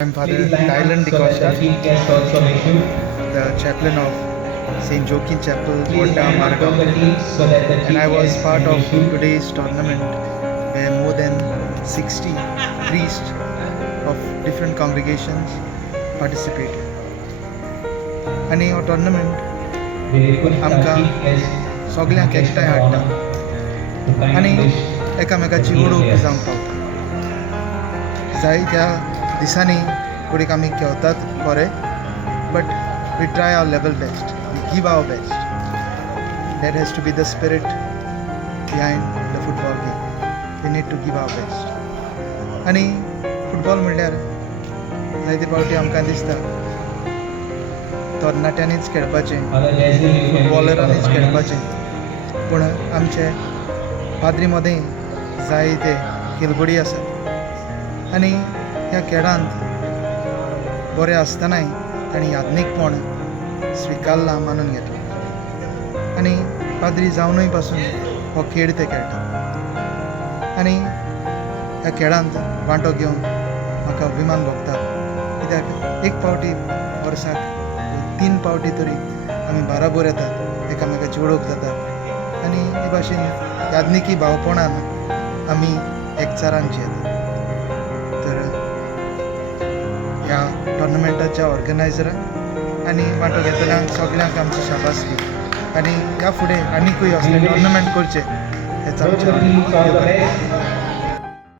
I'm Father Dylan DeCosta, the chaplain of St. Joaquin Chapel, Volta, Margao. And I was part of today's tournament where more than 60 priests of different congregations participated. आणि हो टोर्नामेंट आमकां सगळ्यांक एकठांय हाडटा आनी एकामेकाची वळख जावंक पावता. जायत्या दिसांनी फुडें आमी खेळतात बरें, but we try our level best, we give our best. That has to be the spirit behind the football game. We need to give our best. आनी फुटबॉल म्हणल्यार जायते फावटी आमकां दिसता तरणाट्यांनीच खेळपाचें, फुटबॉलरांनीच खेळपाचें, पूण आमचे पाद्री मदें जायते खेळगडी आसात आनी ह्या खेळांत बरें आसतनाय तांणी याज्ञीकपण स्विकारलां, मानून घेतलां आनी पाद्री जावनूय पासून हो खेळ ते खेळटा. आनी ह्या खेळांत वांटो घेवन म्हाका अभिमान भोगता, कित्याक एक फावटी वर्साक 3 फावटी तरी आमी बाराबोर येतात, एकामेकाची वळख जाता आनी हे भाशेन याज्ञिकी भावपणान आमी एकचारांची येतात. तर ह्या टोर्नामेंटाच्या ऑर्गनायझरांक आनी वांटो घेतल्यांक सगळ्यांक आमची शाबासकी. आनी ह्या फुडें आनीकूय असले टोर्नामेंट करचे हेच आमचें.